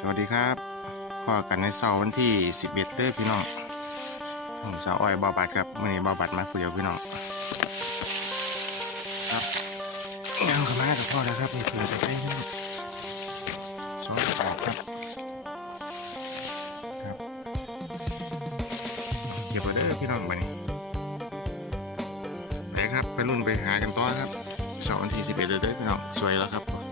สวัสดีครับพอกันในเสาร์วันที่ 11เด้อพี่น้องผมสาวอ้อยบาบัดครับมื่อนี้บาบัดมาคุยกับพี่น้องครับยังข้ามากับพ่อแล้วครับนี่คือจะได้ยินสองแปดครับครับเดี๋ยวไปเด้อพี่น้องไปนี่ไปครับไปรุ่นไปหากันต่อครับเสาร์วันที่ 11เด้อพี่น้องสวยแล้วครับ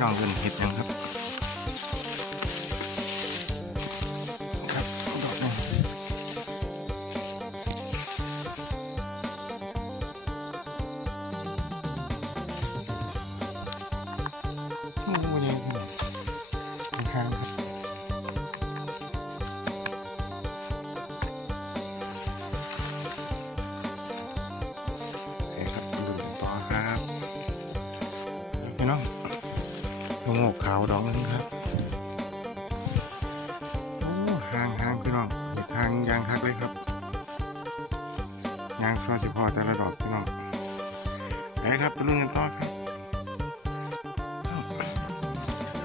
พี่น้องเพิ่นเห็ดยังครับครับดอกหนึงโอ้ยนี่ห่างครับเคครั บดูต่อครับพี่น้องกขาวดอกหนึงครับโอ้ห่างห่างพี่น้องเห็ดห่างยางคักเลยครับยางซอสิพอแต่ละดอกพี่น้องไปครับไปลุ้นกันต่อครับ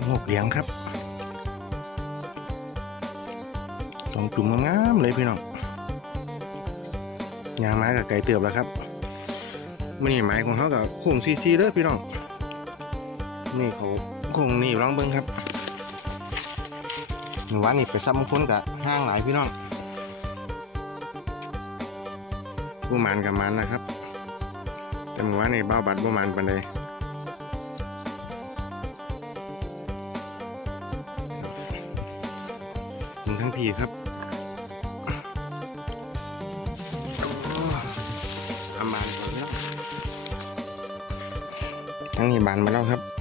งกเหลียงครับสองจุ่มงามเลยพี่น้องยางไม้กับไก่เติบแล้วครับมันนี่ไม้ของเขากับโค้งซีซีเด้อพี่น้องนี่เขา คงนี่ลองเบิ้งครับหนูว่านี่ไปซ้ำพ้นกับห้างหลายพี่น้องบูมานกับมันนะครับ แต่หนูว่านี่เบ้าบัดบูมานปันใดมึงทั้งพีครับสามานหมดแล้วทั้งนี้บานมาแล้วครับ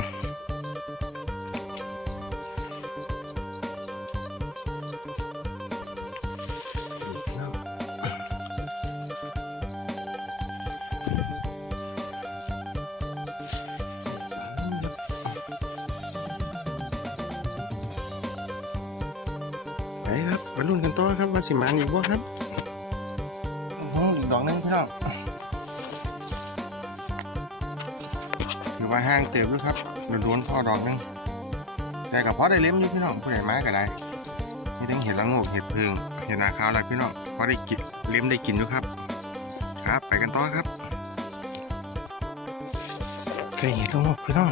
สิมานอีกบ่ครับอีกดอกนึงพี่น้องถือว่าห้างเติบด้วยครับโดนๆพ่อดอกนึงแต่กับพ่อได้เลี้ยมอยู่พี่น้องผู้ใหญ่มาก็ได้นี่ต้องเห็ดละงกเห็ดเพิงเห็ดนาขาวอะไรพี่น้องพ่อได้กินเลี้ยมได้กินด้วยครับ ครับไปกันต่อครับไข่เห็ดละงกพี่น้อง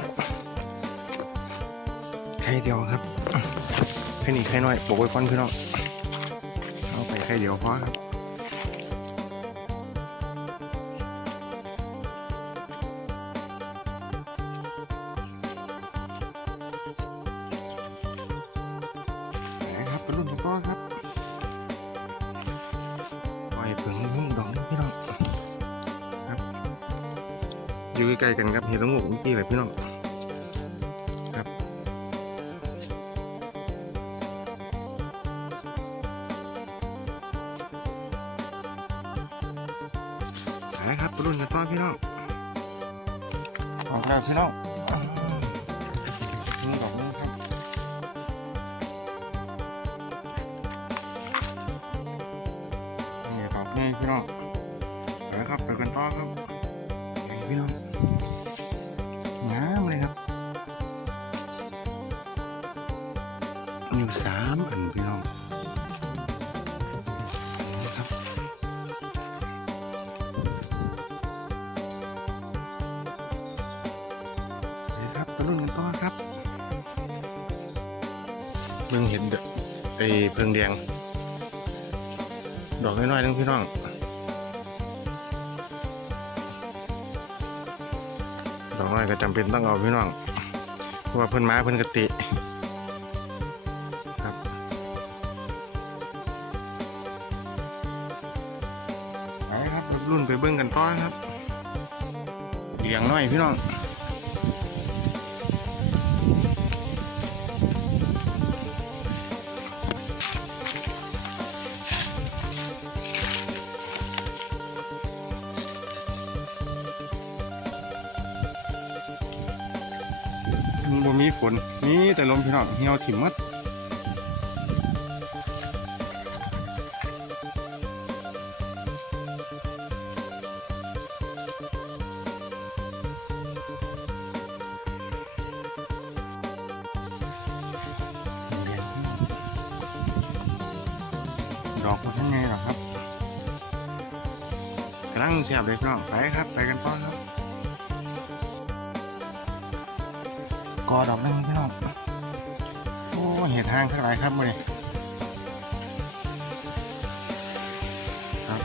ไข่เดียวครับไข่นี่ไข่น้อยปลูกไว้ก่อนพี่น้อง เอาไปไข่เดียวพอครับนะครับเป็นรุ่นต่อครับปล่อยเผิงนี่ดอกนี้พี่น้องครับอยู่ใกล้ๆกันครับเห็ดละโงงกจริงๆเลยพี่น้อง ออกแล้วพี่น้องอ่านี่ดอกนี้ครับนี่ครับนี่พี่น้องไปครับไปกันต่อครับพี่น้อง พิ่งเห็นไอ้เพิ่งแดง ดอกน้อยๆนึงพี่น้องดอกน้อยก็จำเป็นต้องเอาพี่น้องเพราะว่าเพิ่นมาเพิ่นกติครับไปครับรุ่นไปเบิ้งกันต่อครับเลี้ยงน้อยพี่น้อง ฝนนี่แต่ลมพี่น้องเหี่ยวถิ่มมัดดอกมันทั้งไงหรอครับกำลังเสียบเลยพี่น้องไปครับ ไปกันต่อครับ อดอกนึงพี่น้อง โอ้เห็ดห้างเท่าไรครับมื่อนี้ครับ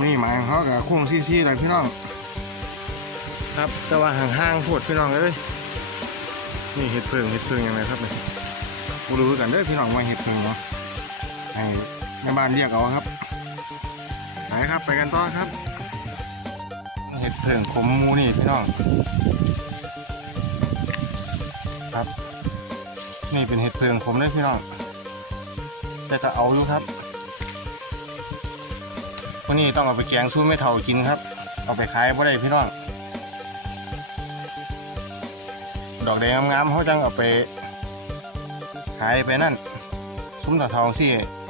นี่หมายของเขากับคุ้งซี่ๆเลยพี่น้อง ครับแต่ว่าห่างๆโพดพี่น้องเอ้ยนี่เห็ดเพิงเห็ดเพิงยังไงครับเนี่ยบ่รู้กันเด้อพี่น้องว่าเห็ดเพิงเนาะให้แม่บ้านเรียกเอาครับไปครับไปกันต่อครับ เห็ดเพิงขมมูนี่พี่น้อง ครับ นี่เป็นเห็ดเพิงขมเลยพี่น้องแต่ก็เอาอยู่ครับวันนี้ต้องเอาไปแกงสู้ไม่เท่ากินครับ เอาไปขายบ่ได้พี่น้องดอกแดงงามๆเขาจังเอาไปขายไปนั่นซุ้มตะเทาสิ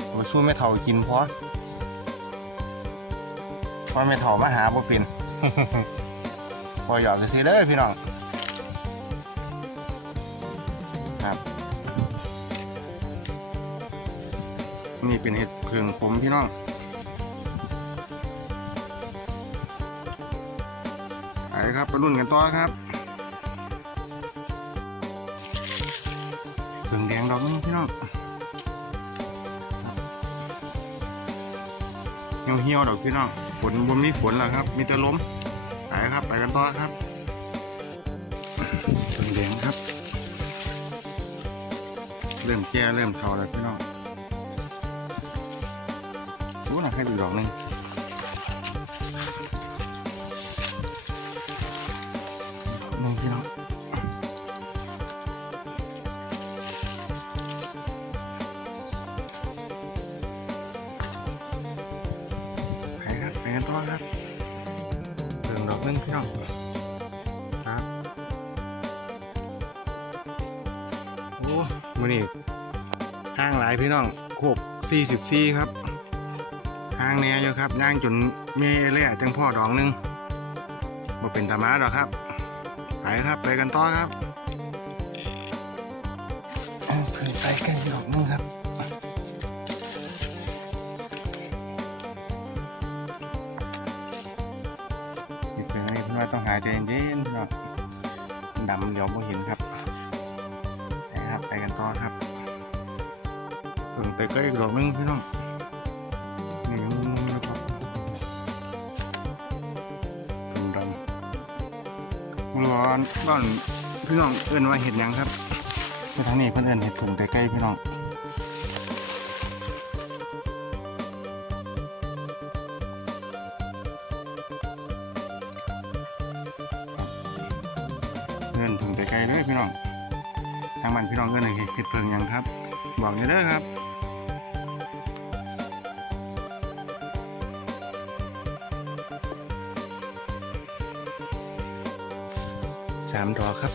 เอาไปสู้ไม่เท่ากินเพราะเพราะไม่เท่ามาหาบ่เป็นพอหยอกซื้อๆเด้อพี่น้อง เป็นเห็ดเพิงขมพี่น้องไปครับไปรุ่นกันต่อครับเผืองแดงดอกนึงพี่น้องเหี่ยวเหี่ยวดอกพี่น้องฝนบนมีฝนแล้วครับ มีแต่ลมไปครับไปกันต่อครับเผืองแดงครับ เริ่มแก่เริ่มเทาแล้วพี่น้อง รู้นะให้ดูดอกหนึ่งหนึ่งพี่น้องไปครับไปกันต่อครับเพิ่งดอกหนึ่งพี่น้องครับโอ้มือนี่ห้างหลายพี่น้องโคก44 ครับางเนี้ยอยู่ครับย่างจนเมเล่จังพ่อดอกหนึงมาเป็นตามาดอกครับ ไปครับไปกันต่อครับเอ้าเพิ่งไปกันดอกนึงครับติดเป็นอะไรพี่ว่าต้องหายใจเย็นๆพี่น้องดำเดี๋ยวไม่เห็นครับไปครับไปกันต่อครับเพิ่งไปใกล้อีกดอกนึงพี่น้องำเมื่อวานบ้านพี่น้องเอื้อนว่าเห็ดยังครับที่ทางนี้เพื่อนเอื้อนเห็ดเพิ่งไปใกล้พี่น้องเอื้อนเพิ่งไปใกล้เลยพี่น้องทางบ้านพี่น้องเอื้อนเห็ดเพิ่งยังครับ บอกเลยเด้อครับามดอกครับ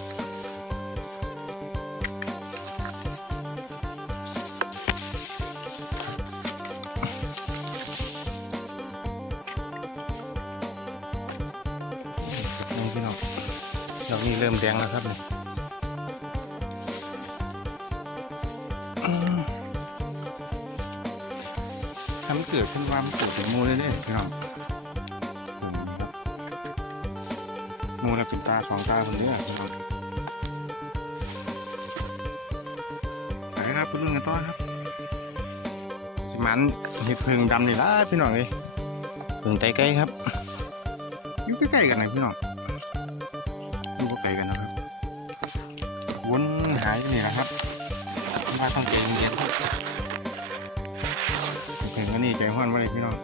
นี่พี่น้องดอกนี้เริ่มแดงแล้วครับนี่ทำเกิดขึ้นว่ามันเกิดเป็นหมูเลยเนี่ยพี่น้อง ล้วเป็นตาสองตาคนเดียวพี่น้องไปครับไปรุ่นกันต่อครับสิมันเห็ดเพิงดำนี่ละพี่น้องเลยเพิงไตไก่ครับอยู่ใกล้ๆกันนะพี่น้องอยู่บ่ไกล้กันนะครับวนหายอยู่นี่นะครับมาต้องใจเย็นๆครับเพลงวันนี้ใจห้อนไว้เลยพี่น้อง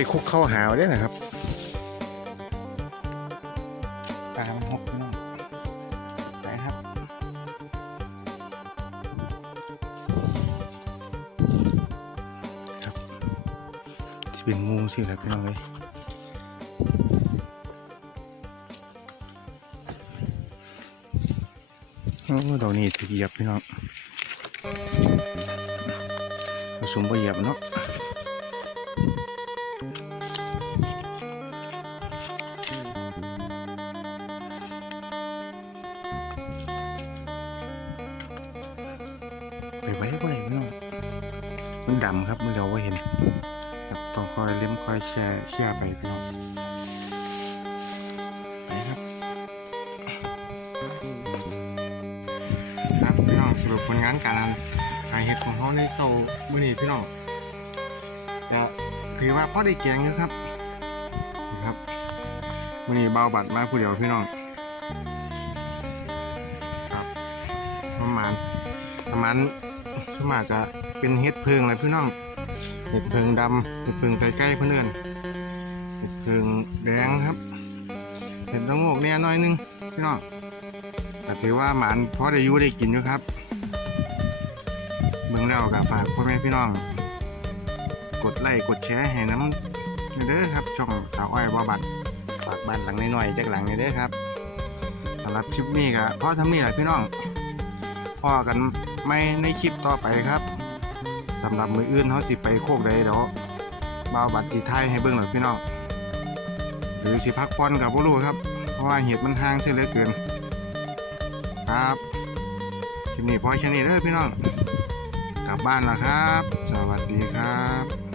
ได้คุกเข้าหาวได้นะครับตามันหกพี่น้องไปครับจะเป็นงูสิครับพี่น้องเลยโอ้ดอกนี้ถือเหยียบพี่น้องผสมไปเหยียบเนาะ ไว้บ่ได้พี่น้องมันดำครับมันเดียวว่าเห็นครับต้องคอยเล็มคอยแชร์แชร์ไปพี่น้องไปครับครับพี่น้องสรุปผลงานการหาเห็ดของเขาในโซมือนี้พี่น้องจะถือว่าพ่อได้แกงอยู่ครับนะครับมื้อนี้เบาบัดมาผู้เดียวพี่น้องครับประมาณประมาณ สวนมากจะเป็นเห็ดเพิงอะไรพี่น้อง เห็ดเพิงดำเห็ดเพิงใกล้ๆเพื่อนเห็ดเพิงแดงครับ เห็ดตะโงกเนี่ยน้อยนึงพี่น้องแต่ถือว่าหมานพอได้ยูได้กินอยู่ครับเบิ่งแล้วก็ฝากพ่อแม่พี่น้อง กดไลค์กดแชร์ให้น้ำเด้อครับช่องสาวอ้อยบอบัดฝากบ้านหลังน้อยๆจากหลังนี้เด้อครับสำหรับคลิปนี้ก็พอทำนี่แหละพี่น้องพอกัน ไม่ในคลิปต่อไปครับสำหรับมืออื่นเขาสิไปโคกใดเดี๋ยวบ่าวบัตรทีไทยให้เบิ่งหน่อยพี่น้องหรือสิพักผ่อนกับบ่รู้ครับ เพราะว่าเหตุมันห่างเสียเหลือเกิน ครับคลิปนี้พอแค่นี้เด้อพี่น้อง กลับบ้านแล้วครับ สวัสดีครับ